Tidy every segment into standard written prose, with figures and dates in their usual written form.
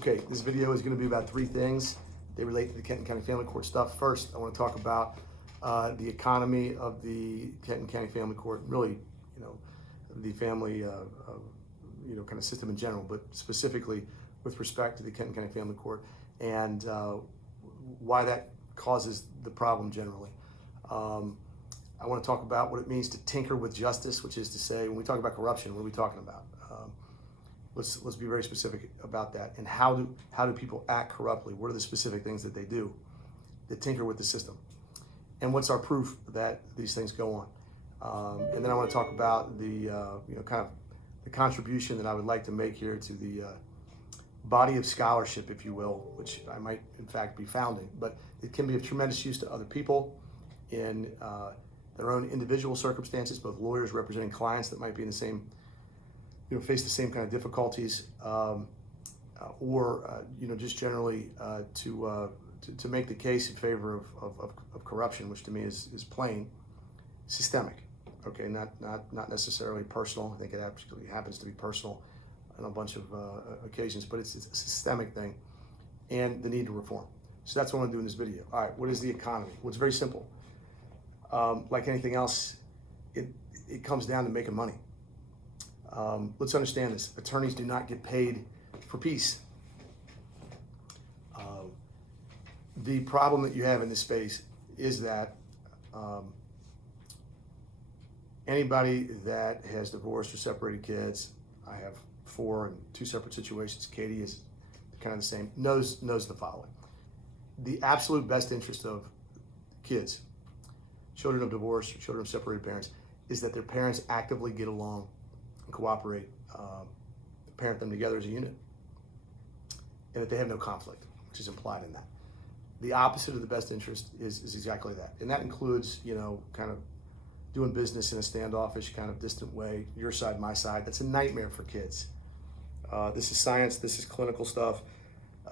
Okay, this video is going to be about three things. They relate to the Kenton County Family Court stuff. First, I want to talk about the economy of the Kenton County Family Court, really, the family, kind of system in general, but specifically with respect to the Kenton County Family Court and why that causes the problem generally. I want to talk about what it means to tinker with justice, which is to say, when we talk about corruption, what are we talking about? Let's be very specific about that. And how do people act corruptly? What are the specific things that they do that tinker with the system? And what's our proof that these things go on? And then I want to talk about the kind of the contribution that I would like to make here to the body of scholarship, if you will, which I might in fact be founding. But it can be of tremendous use to other people in their own individual circumstances, both lawyers representing clients that might be in the same, face the same kind of difficulties, or just generally to make the case in favor of corruption, which to me is plain systemic. Okay, not necessarily personal. I think it actually happens to be personal on a bunch of occasions, but it's a systemic thing, and the need to reform. So that's what I want to do in this video. All right, what is the economy? Well, it's very simple. Like anything else, it comes down to making money. Let's understand this. Attorneys do not get paid for peace. The problem that you have in this space is that anybody that has divorced or separated kids, I have 4 in 2 separate situations, Katie is kind of the same, knows the following. The absolute best interest of kids, children of divorce, children of separated parents, is that their parents actively get along and cooperate, parent them together as a unit, and that they have no conflict, which is implied in that. The opposite of the best interest is exactly that. And that includes, kind of doing business in a standoffish, kind of distant way, your side, my side. That's a nightmare for kids. This is science, this is clinical stuff.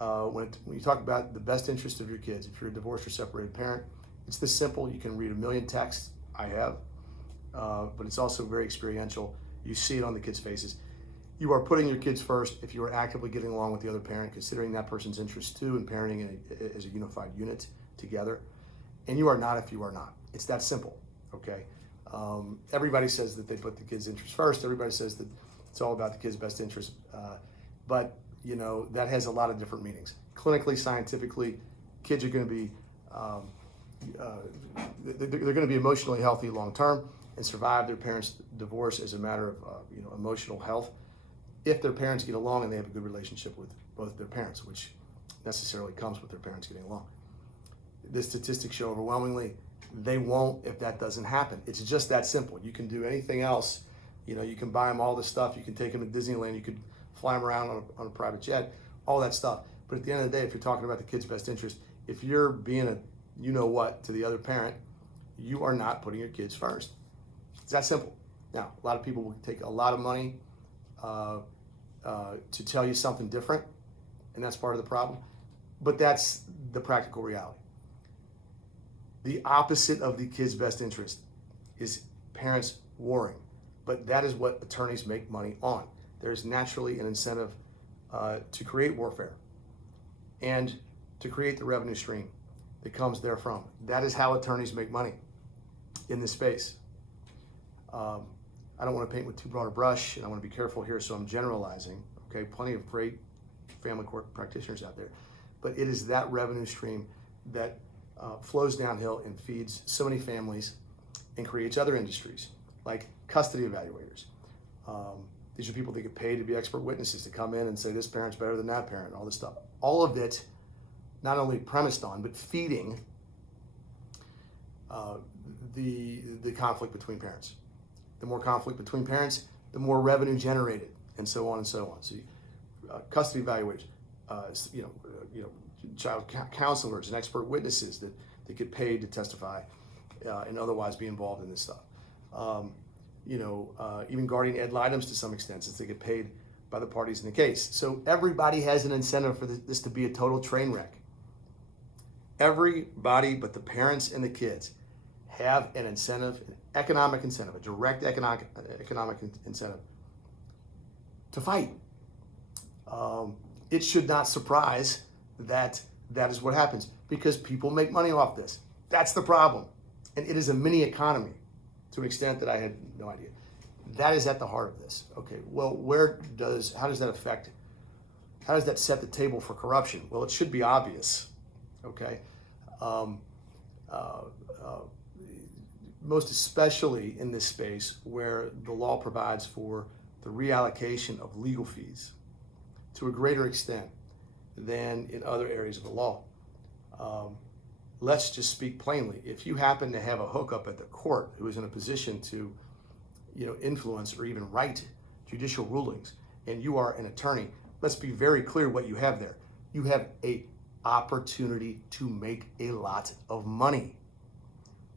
When you talk about the best interest of your kids, if you're a divorced or separated parent, it's this simple. You can read 1,000,000 texts, I have, but it's also very experiential. You see it on the kids' faces. You are putting your kids first if you are actively getting along with the other parent, considering that person's interests too, and parenting as a unified unit together. And you are not if you are not. It's that simple, okay? Everybody says that they put the kids' interests first. Everybody says that it's all about the kids' best interest. But, that has a lot of different meanings. Clinically, scientifically, kids are going to be, they're going to be emotionally healthy long-term and survive their parents' divorce as a matter of, emotional health, if their parents get along and they have a good relationship with both their parents, which necessarily comes with their parents getting along. The statistics show overwhelmingly they won't if that doesn't happen. It's just that simple. You can do anything else. You can buy them all this stuff. You can take them to Disneyland. You could fly them around on a private jet, all that stuff. But at the end of the day, if you're talking about the kid's best interest, if you're being a you-know-what to the other parent, you are not putting your kids first. It's that simple. Now, a lot of people will take a lot of money to tell you something different, and that's part of the problem. But that's the practical reality. The opposite of the kid's best interest is parents warring, but that is what attorneys make money on. There's naturally an incentive to create warfare and to create the revenue stream that comes therefrom. That is how attorneys make money in this space. I don't want to paint with too broad a brush, and I want to be careful here, so I'm generalizing. Okay, plenty of great family court practitioners out there, but it is that revenue stream that flows downhill and feeds so many families and creates other industries like custody evaluators. These are people that get paid to be expert witnesses to come in and say this parent's better than that parent, all this stuff. All of it not only premised on, but feeding the conflict between parents. The more conflict between parents, the more revenue generated, and so on and so on. So, custody evaluators, child counselors and expert witnesses that get paid to testify and otherwise be involved in this stuff. Even guardian ad litem to some extent, since they get paid by the parties in the case. So everybody has an incentive for this to be a total train wreck. Everybody but the parents and the kids have an incentive, an economic incentive, a direct economic incentive to fight. it should not surprise that that is what happens, because people make money off this. That's the problem. And it is a mini economy to an extent that I had no idea. That is at the heart of this. Okay, well, how does that set the table for corruption? Well, it should be obvious, okay? Most especially in this space where the law provides for the reallocation of legal fees to a greater extent than in other areas of the law. Let's just speak plainly. If you happen to have a hookup at the court who is in a position to, influence or even write judicial rulings, and you are an attorney, let's be very clear what you have there. You have a opportunity to make a lot of money.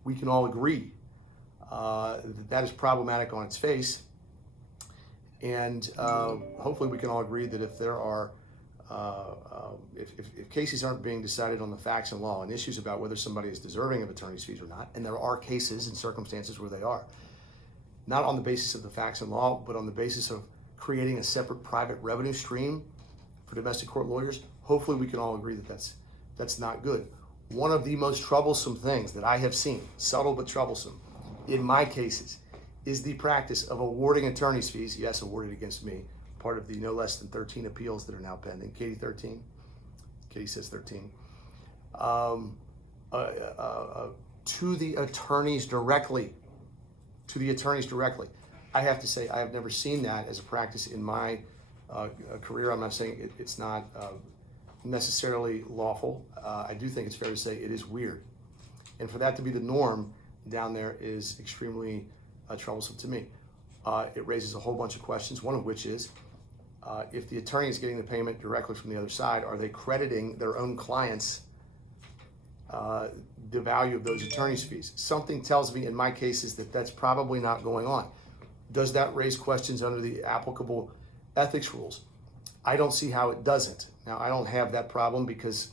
We can all agree that is problematic on its face, and hopefully we can all agree that if there are if cases aren't being decided on the facts and law and issues about whether somebody is deserving of attorney's fees or not, and there are cases and circumstances where they are, not on the basis of the facts and law, but on the basis of creating a separate private revenue stream for domestic court lawyers, hopefully we can all agree that that's not good. One of the most troublesome things that I have seen, subtle but troublesome, in my cases, is the practice of awarding attorney's fees, yes, awarded against me, part of the no less than 13 appeals that are now pending. Katie, 13? Katie says 13. To the attorneys directly. To the attorneys directly. I have to say, I have never seen that as a practice in my career. I'm not saying it's not necessarily lawful. I do think it's fair to say it is weird. And for that to be the norm down there is extremely troublesome to me. It raises a whole bunch of questions, one of which is, if the attorney is getting the payment directly from the other side, are they crediting their own clients the value of those attorney's fees? Something tells me in my cases that that's probably not going on. Does that raise questions under the applicable ethics rules? I don't see how it doesn't. Now, I don't have that problem because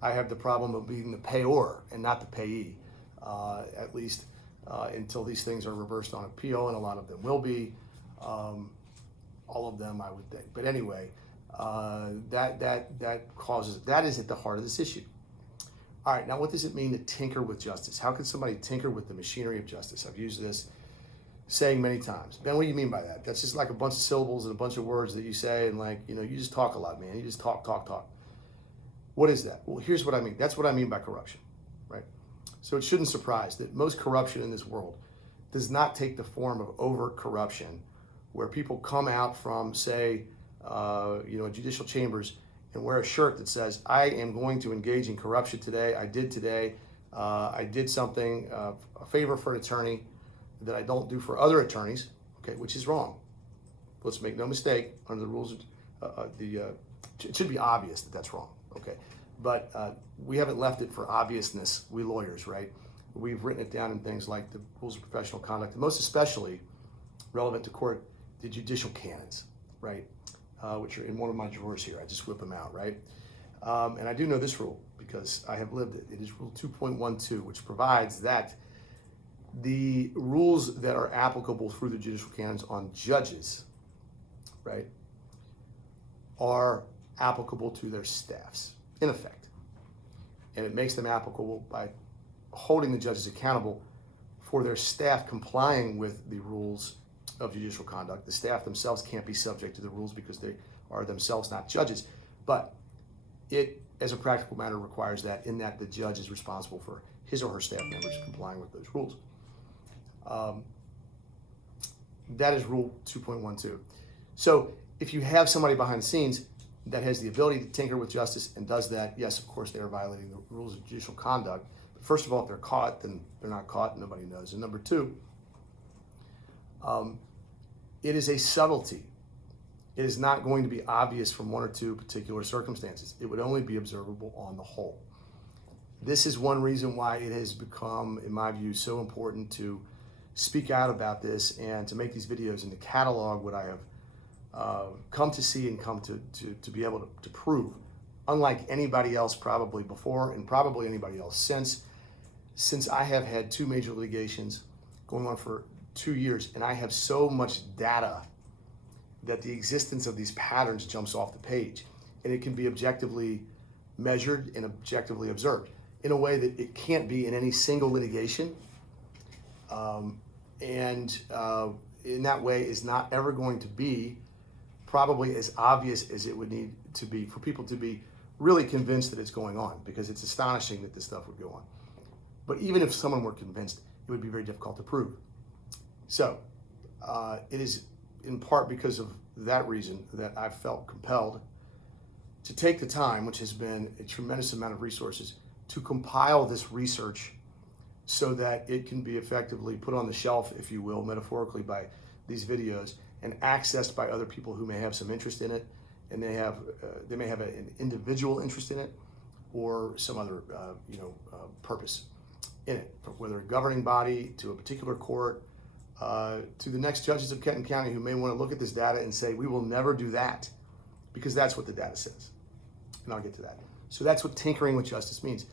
I have the problem of being the payor and not the payee, at least until these things are reversed on appeal, and a lot of them will be. All of them, I would think. But anyway, that is at the heart of this issue. All right, now what does it mean to tinker with justice? How can somebody tinker with the machinery of justice? I've used this saying many times. Ben, what do you mean by that? That's just like a bunch of syllables and a bunch of words that you say, and you just talk a lot, man. You just talk. What is that? Well, here's what I mean. That's what I mean by corruption, right? So it shouldn't surprise that most corruption in this world does not take the form of overt corruption, where people come out from, say, judicial chambers and wear a shirt that says, I am going to engage in corruption today. I did something, a favor for an attorney that I don't do for other attorneys, okay, which is wrong. Let's make no mistake, under the rules, it should be obvious that that's wrong, okay? But we haven't left it for obviousness, we lawyers, right? We've written it down in things like the rules of professional conduct, and most especially relevant to court, the judicial canons, right? Which are in one of my drawers here. I just whip them out, right? And I do know this rule because I have lived it. It is Rule 2.12, which provides that the rules that are applicable through the judicial canons on judges, right, are applicable to their staffs, in effect. And it makes them applicable by holding the judges accountable for their staff complying with the rules of judicial conduct. The staff themselves can't be subject to the rules because they are themselves not judges. But it, as a practical matter, requires that in that the judge is responsible for his or her staff members complying with those rules. That is Rule 2.12. So if you have somebody behind the scenes that has the ability to tinker with justice and does that, yes, of course, they are violating the rules of judicial conduct. But first of all, if they're caught, then they're not caught, and nobody knows. And number two, it is a subtlety. It is not going to be obvious from one or two particular circumstances. It would only be observable on the whole. This is one reason why it has become, in my view, so important to speak out about this and to make these videos and to catalog what I have come to see and come to be able to prove, unlike anybody else probably before and probably anybody else since I have had two major litigations going on for 2 years, and I have so much data that the existence of these patterns jumps off the page. and it can be objectively measured and objectively observed in a way that it can't be in any single litigation. In that way is not ever going to be probably as obvious as it would need to be for people to be really convinced that it's going on, because it's astonishing that this stuff would go on. But even if someone were convinced, it would be very difficult to prove. So it is in part because of that reason that I felt compelled to take the time, which has been a tremendous amount of resources, to compile this research so that it can be effectively put on the shelf, if you will, metaphorically, by these videos and accessed by other people who may have some interest in it, and they may have an individual interest in it or some other purpose in it, whether a governing body, to a particular court, to the next judges of Kenton County who may want to look at this data and say, we will never do that, because that's what the data says. And I'll get to that. So that's what tinkering with justice means.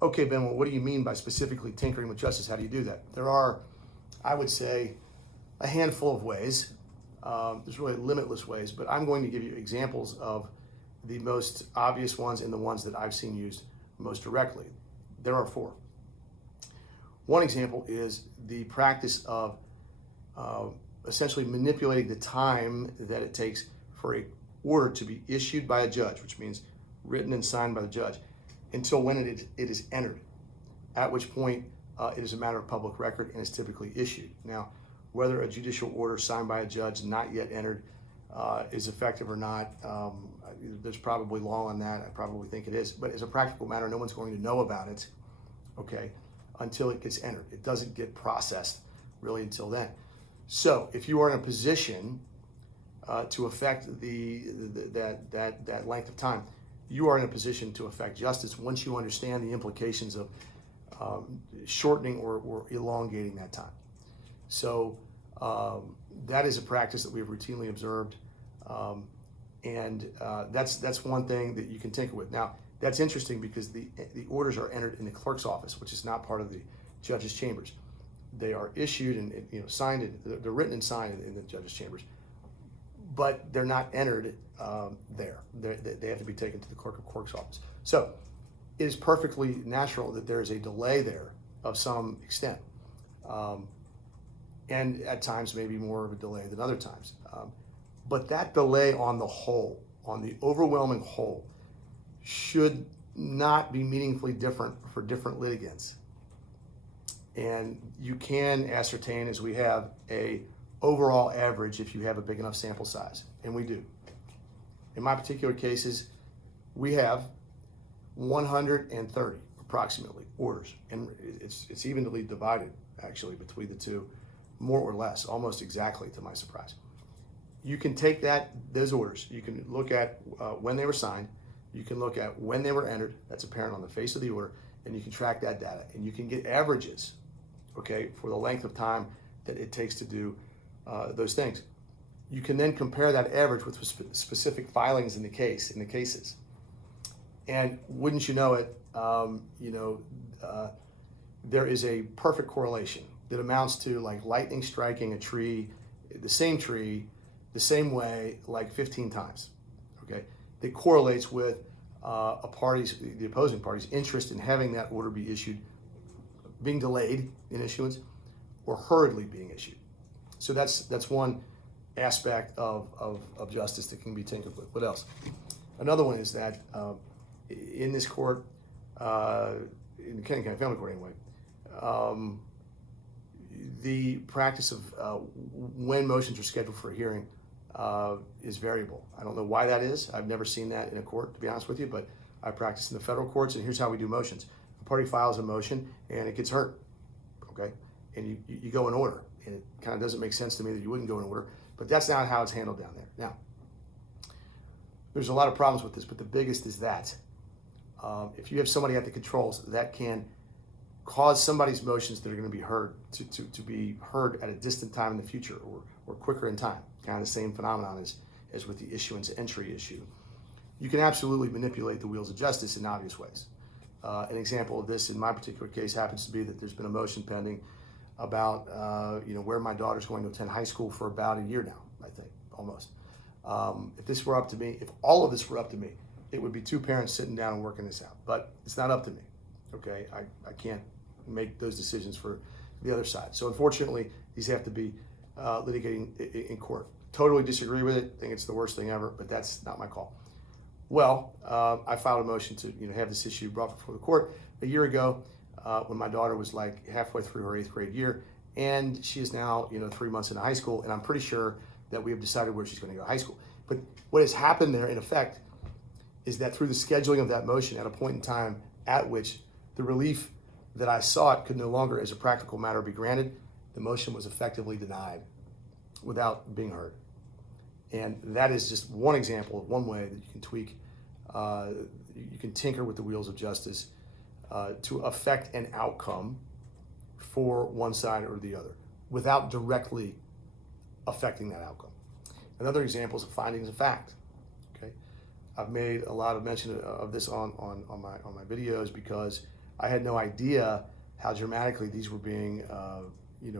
Okay, Ben, well, what do you mean by specifically tinkering with justice? How do you do that? There are, I would say, a handful of ways. There's really limitless ways, but I'm going to give you examples of the most obvious ones and the ones that I've seen used most directly. There are 4. One example is the practice of essentially manipulating the time that it takes for a order to be issued by a judge, which means written and signed by the judge, until when it is entered, at which point it is a matter of public record and is typically issued. Now, whether a judicial order signed by a judge not yet entered is effective or not, there's probably law on that. I probably think it is. But as a practical matter, no one's going to know about it, okay, until it gets entered. It doesn't get processed really until then. So if you are in a position to affect that length of time, you are in a position to affect justice once you understand the implications of shortening or elongating that time. So that is a practice that we have routinely observed, and that's one thing that you can tinker with. Now, that's interesting because the orders are entered in the clerk's office, which is not part of the judge's chambers. They are issued and signed. They're written and signed in the judge's chambers, but they're not entered there. They have to be taken to the clerk of court's office. So it is perfectly natural that there is a delay there of some extent. And at times maybe more of a delay than other times. But that delay on the whole, on the overwhelming whole, should not be meaningfully different for different litigants. And you can ascertain, as we have, a overall average if you have a big enough sample size, and we do. In my particular cases, we have 130 approximately orders, and it's evenly divided actually between the two, more or less, almost exactly to my surprise. You can take those orders, you can look at when they were signed, you can look at when they were entered, that's apparent on the face of the order, and you can track that data, and you can get averages, okay, for the length of time that it takes to do those things. You can then compare that average with specific filings in the cases. And wouldn't you know it, there is a perfect correlation that amounts to like lightning striking a tree, the same way, like 15 times, okay? That correlates with the opposing party's interest in having that order be issued, being delayed in issuance, or hurriedly being issued. So that's one aspect of justice that can be tinkered with. What else? Another one is that in this court, in the Kenton County Family Court anyway, the practice of when motions are scheduled for a hearing is variable. I don't know why that is. I've never seen that in a court, to be honest with you, but I practice in the federal courts, and here's how we do motions. The party files a motion, and it gets heard, okay? And you go in order, and it kind of doesn't make sense to me that you wouldn't go in order, but that's not how it's handled down there. Now, there's a lot of problems with this, but the biggest is that if you have somebody at the controls, that can cause somebody's motions that are going to be heard to be heard at a distant time in the future or quicker in time. Kind of the same phenomenon as with the issuance entry issue. You can absolutely manipulate the wheels of justice in obvious ways. An example of this in my particular case happens to be that there's been a motion pending about where my daughter's going to attend high school for about a year now, I think, almost. If this were up to me, if all of this were up to me, it would be two parents sitting down and working this out. But it's not up to me, okay? I can't make those decisions for the other side. So unfortunately, these have to be litigating in court. Totally disagree with it, think it's the worst thing ever, but that's not my call. Well, I filed a motion to have this issue brought before the court a year ago when my daughter was like halfway through her 8th grade year, and she is now 3 months into high school, and I'm pretty sure that we have decided where she's going to go to high school. But what has happened there, in effect, is that through the scheduling of that motion at a point in time at which the relief that I sought could no longer, as a practical matter, be granted, the motion was effectively denied without being heard. And that is just one example of one way that you can tweak, you can tinker with the wheels of justice to affect an outcome for one side or the other without directly affecting that outcome. Another example is findings of fact. Okay, I've made a lot of mention of this on my videos because I had no idea how dramatically these were being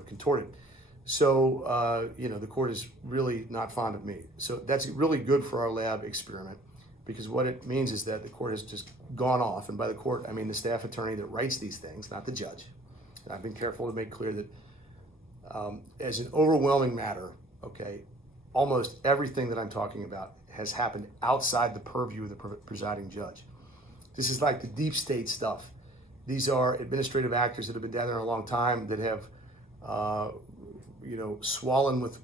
contorted. So the court is really not fond of me. So that's really good for our lab experiment, because what it means is that the court has just gone off, and by the court I mean the staff attorney that writes these things, not the judge. And I've been careful to make clear that as an overwhelming matter, okay, almost everything that I'm talking about has happened outside the purview of the presiding judge. This is like the deep state stuff. These are administrative actors that have been down there a long time that have swollen with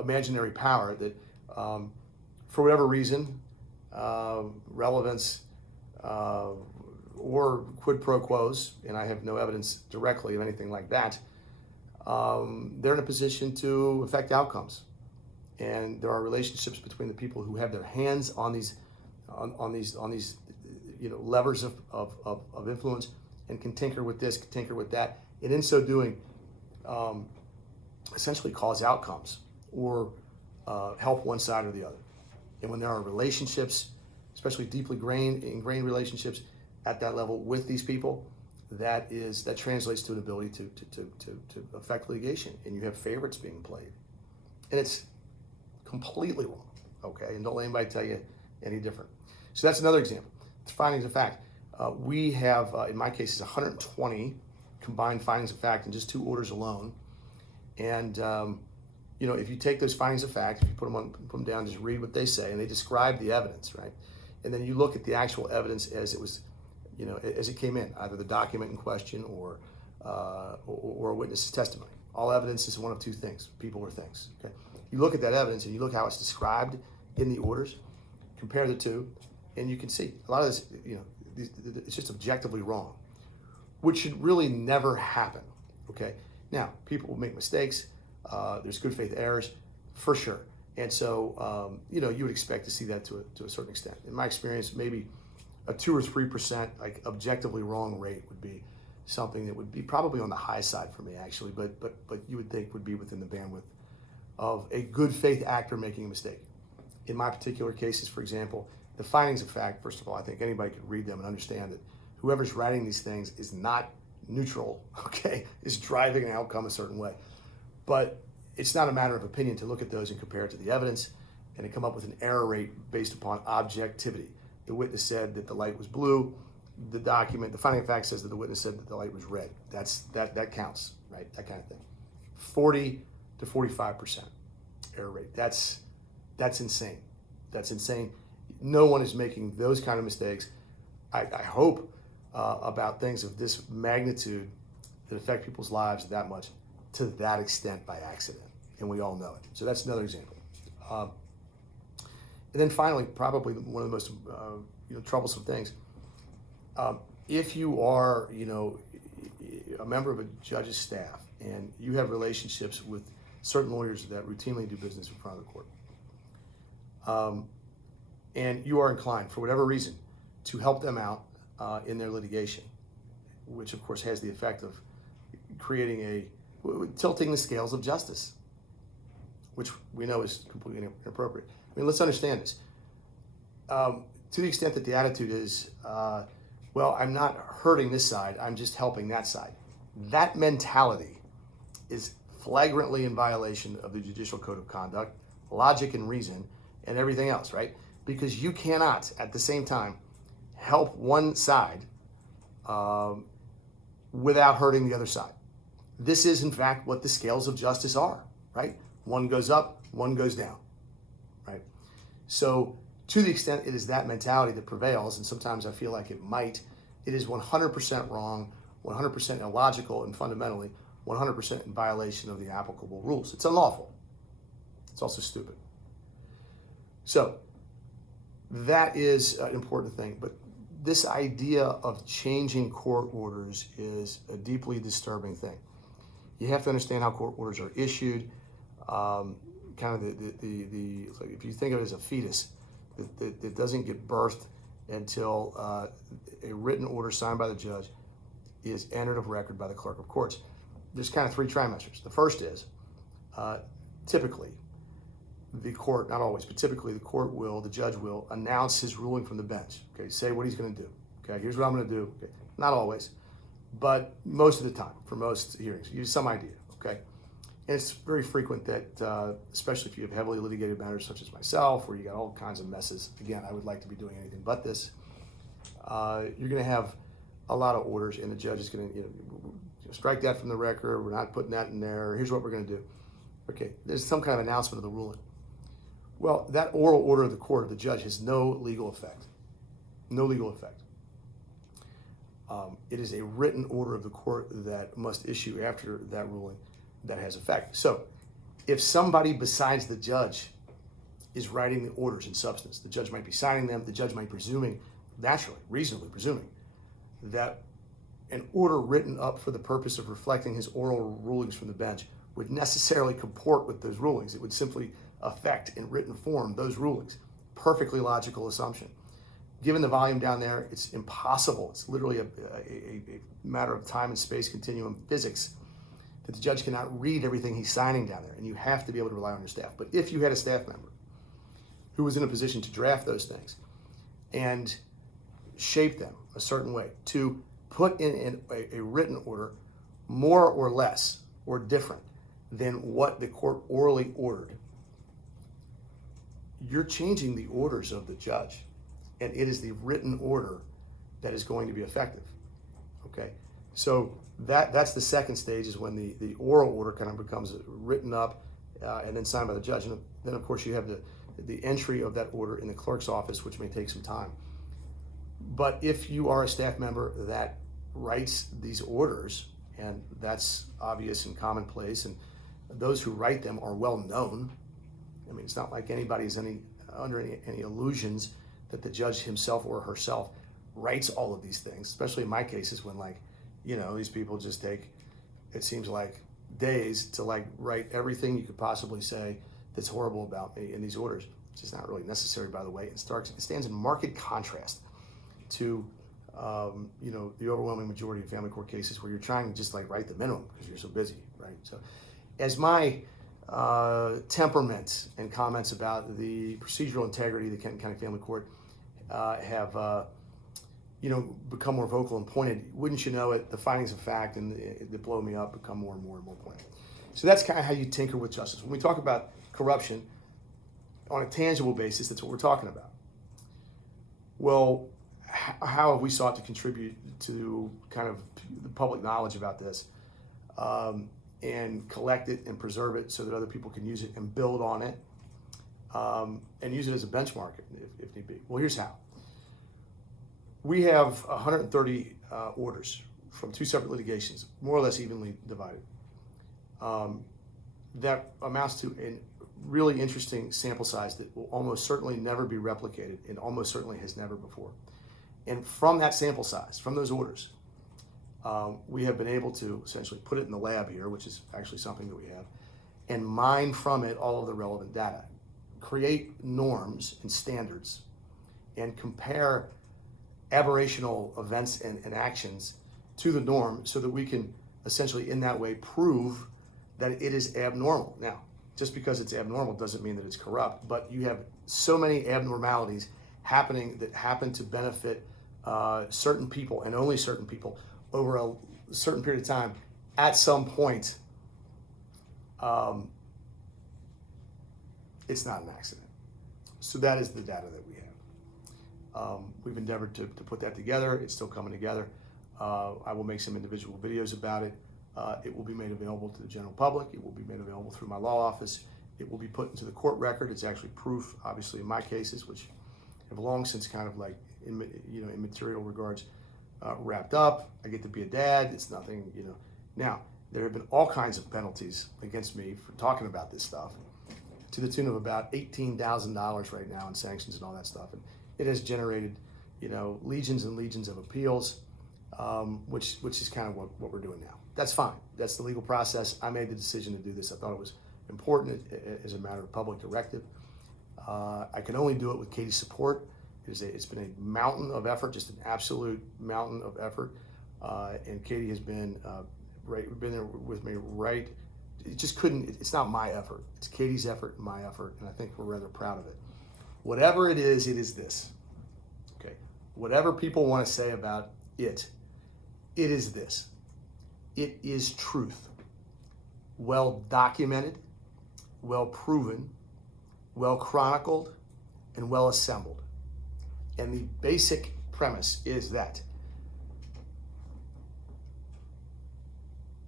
imaginary power that for whatever reason, relevance or quid pro quos, and I have no evidence directly of anything like that, they're in a position to affect outcomes. And there are relationships between the people who have their hands on these levers of influence and can tinker with this, can tinker with that, and in so doing, essentially cause outcomes or help one side or the other. And when there are relationships, especially deeply ingrained relationships at that level with these people, that translates to an ability to affect litigation, and you have favorites being played, and it's completely wrong. Okay, and don't let anybody tell you any different. So that's another example. It's findings of fact. We have, in my case, 120 combined findings of fact in just 2 orders alone. And if you take those findings of fact, if you put them down, just read what they say, and they describe the evidence, right? And then you look at the actual evidence as it was, as it came in, either the document in question or a witness's testimony. All evidence is one of 2 things: people or things. Okay. You look at that evidence and you look how it's described in the orders, compare the 2, and you can see a lot of this, it's just objectively wrong, which should really never happen. Okay. Now, people will make mistakes. There's good faith errors, for sure. And so, you would expect to see that to a certain extent. In my experience, maybe a 2 or 3% like objectively wrong rate would be something that would be probably on the high side for me, actually, but you would think would be within the bandwidth of a good faith actor making a mistake. In my particular cases, for example, the findings of fact, first of all, I think anybody could read them and understand that whoever's writing these things is not neutral, okay, is driving an outcome a certain way. But it's not a matter of opinion to look at those and compare it to the evidence and to come up with an error rate based upon objectivity. The witness said that the light was blue. The finding of fact says that the witness said that the light was red. That counts, right? That kind of thing. 40 to 45% error rate. That's insane. That's insane. No one is making those kind of mistakes. I hope about things of this magnitude that affect people's lives that much to that extent by accident, and we all know it. So that's another example. And then finally, probably one of the most troublesome things, if you are a member of a judge's staff and you have relationships with certain lawyers that routinely do business in front of the court, and you are inclined for whatever reason to help them out in their litigation, which of course has the effect of tilting the scales of justice, which we know is completely inappropriate. I mean, let's understand this. To the extent that the attitude is, well, I'm not hurting this side, I'm just helping that side. That mentality is flagrantly in violation of the Judicial Code of Conduct, logic and reason, and everything else, right? Because you cannot at the same time help one side without hurting the other side. This is, in fact, what the scales of justice are, right? One goes up, one goes down, right? So to the extent it is that mentality that prevails, and sometimes I feel like it might, it is 100% wrong, 100% illogical, and fundamentally 100% in violation of the applicable rules. It's unlawful. It's also stupid. So that is an important thing. But this idea of changing court orders is a deeply disturbing thing. You have to understand how court orders are issued. Kind of like if you think of it as a fetus that doesn't get birthed until a written order signed by the judge is entered of record by the clerk of courts. There's kind of 3 trimesters. The first is typically the court, not always, but typically the judge will announce his ruling from the bench. Okay, say what he's going to do. Okay, here's what I'm going to do. Okay. Not always, but most of the time for most hearings, you have some idea. Okay, and it's very frequent that, especially if you have heavily litigated matters such as myself, where you got all kinds of messes. Again, I would like to be doing anything but this. You're going to have a lot of orders, and the judge is going to strike that from the record. We're not putting that in there. Here's what we're going to do. Okay, there's some kind of announcement of the ruling. Well, that oral order of the court of the judge has no legal effect. No legal effect. It is a written order of the court that must issue after that ruling that has effect. So if somebody besides the judge is writing the orders in substance, the judge might be signing them, the judge might be presuming, naturally, reasonably presuming, that an order written up for the purpose of reflecting his oral rulings from the bench would necessarily comport with those rulings. It would simply affect in written form those rulings. Perfectly logical assumption. Given the volume down there, it's impossible. It's literally a matter of time and space continuum physics that the judge cannot read everything he's signing down there, and you have to be able to rely on your staff. But if you had a staff member who was in a position to draft those things and shape them a certain way, to put in a written order more or less or different than what the court orally ordered, you're changing the orders of the judge, and it is the written order that is going to be effective. Okay, so that's the second stage, is when the oral order kind of becomes written up and then signed by the judge, and then of course you have the entry of that order in the clerk's office, which may take some time. But if you are a staff member that writes these orders, and that's obvious and commonplace, and those who write them are well known. I mean, it's not like anybody is under any illusions that the judge himself or herself writes all of these things, especially in my cases when, like, these people just take, it seems like, days to write everything you could possibly say that's horrible about me in these orders. It's just not really necessary, by the way. It stands in marked contrast to the overwhelming majority of family court cases where you're trying to just write the minimum because you're so busy, right? So as my temperament and comments about the procedural integrity of the Kenton County Family Court have become more vocal and pointed, wouldn't you know it, the findings of fact and that blow me up become more and more and more pointed. So that's kind of how you tinker with justice. When we talk about corruption on a tangible basis, that's what we're talking about. Well, how have we sought to contribute to kind of the public knowledge about this and collect it and preserve it so that other people can use it and build on it and use it as a benchmark if need be? Well, here's how. We have 130 orders from 2 separate litigations, more or less evenly divided. That amounts to a really interesting sample size that will almost certainly never be replicated and almost certainly has never before. And from that sample size, from those orders, we have been able to essentially put it in the lab here, which is actually something that we have, and mine from it all of the relevant data, create norms and standards, and compare aberrational events and actions to the norm so that we can essentially in that way prove that it is abnormal. Now, just because it's abnormal doesn't mean that it's corrupt, but you have so many abnormalities happening that happen to benefit certain people and only certain people over a certain period of time. At some point, it's not an accident. So that is the data that we have. We've endeavored to put that together. It's still coming together. I will make some individual videos about it. It will be made available to the general public. It will be made available through my law office. It will be put into the court record. It's actually proof, obviously, in my cases, which have long since kind of like, in material regards, wrapped up. I get to be a dad. It's nothing, Now, there have been all kinds of penalties against me for talking about this stuff, to the tune of about $18,000 right now in sanctions and all that stuff. And it has generated, legions and legions of appeals, which is kind of what we're doing now. That's fine. That's the legal process. I made the decision to do this. I thought it was important as a matter of public directive. I can only do it with Katie's support. It's been a mountain of effort, just an absolute mountain of effort. And Katie has been been there with me, right? It just couldn't, it's not my effort. It's Katie's effort and my effort, and I think we're rather proud of it. Whatever it is this. Okay. Whatever people want to say about it is this. It is truth. Well documented, well proven, well chronicled, and well assembled. And the basic premise is that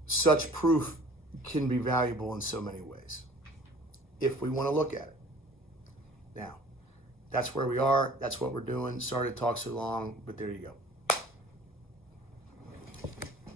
such proof can be valuable in so many ways, if we want to look at it. Now, that's where we are. That's what we're doing. Sorry to talk so long, but there you go.